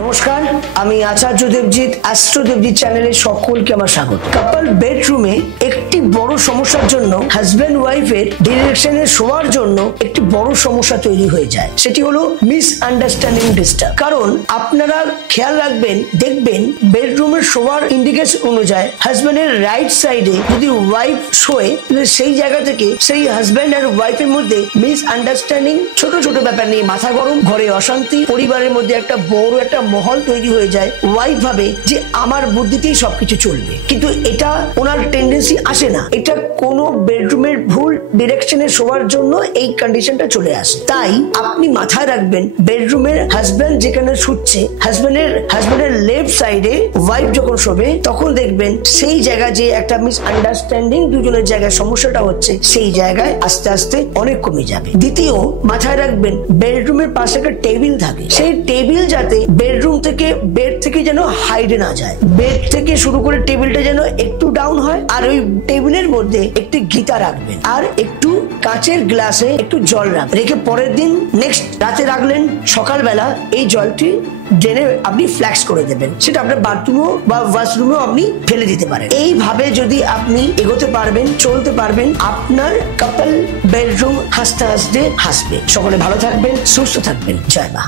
নমস্কার, আমি আচার্য দেবজিৎ, অ্যাস্ট্রো দেবজিৎ চ্যানেলে সকলকে আমার স্বাগত। কাপল বেডরুমে একটি বড় সমস্যার জন্য হাজব্যান্ড ওয়াইফের ডিরেকশনে শোয়ার জন্য একটি বড় সমস্যা তৈরি হয়ে যায়, সেটি হলো মিসআন্ডারস্ট্যান্ডিং ডিস্টার্ব। কারণ আপনারা খেয়াল রাখবেন, দেখবেন বেডরুমের শোয়ার ইন্ডিকেশন অনুযায়ী হাজব্যান্ডের রাইট সাইডে যদি ওয়াইফ শোয়ে, সেই জায়গা থেকে সেই হাজব্যান্ড আর ওয়াইফের মধ্যে মিসআন্ডারস্ট্যান্ডিং, ছোট ছোট ব্যাপার নিয়ে মাথা গরম, ঘরে অশান্তি, পরিবারের মধ্যে একটা বড় একটা মহল তৈরি হয়ে যায়। ওয়াইফ ভাবে যে আমার বুদ্ধিতেই সবকিছু চলবে, কিন্তু এটা ওনার টেন্ডেন্সি আসে না। এটা কোনো বেডরুমের ভুল ডিরেকশনে শোয়ার জন্য এই কন্ডিশনটা চলে আসে। তাই আপনি মাথায় রাখবেন, বেডরুমের হাজব্যান্ড যেখানে শুচ্ছে, হাজব্যান্ডের লেফট সাইডে ওয়াইফ যখন শোবে, তখন দেখবেন সেই জায়গায় যে একটা মিসআন্ডারস্ট্যান্ডিং দুজনের জায়গায় সমস্যাটা হচ্ছে, সেই জায়গায় আস্তে আস্তে অনেক কমে যাবে। দ্বিতীয়, মাথায় রাখবেন বেডরুমের পাশে একটা টেবিল থাকে, সেই টেবিল যাতে বেডরুম থেকে বেড থেকে যেন হাইডে না যায়। বেড থেকে শুরু করে টেবিলটা যেন একটু ডাউন হয়, আর ওই টেবিলের মধ্যে একটি গীতা রাখবেন, আর একটু কাচের গ্লাসে একটু জল রেখে পরের দিন নেক্সট রাতে রাখলেন, সকালবেলা এই জলটি ড্রেনে আপনি ফ্ল্যাক্স করে দেবেন। সেটা আপনার বাথরুমেও বা ওয়াশরুমেও আপনি ফেলে দিতে পারেন। এইভাবে যদি আপনি এগোতে পারবেন, চলতে পারবেন, আপনার কাপল বেডরুম হাসতে হাসতে হাসবে। সকলে ভালো থাকবেন, সুস্থ থাকবেন। জয় মা।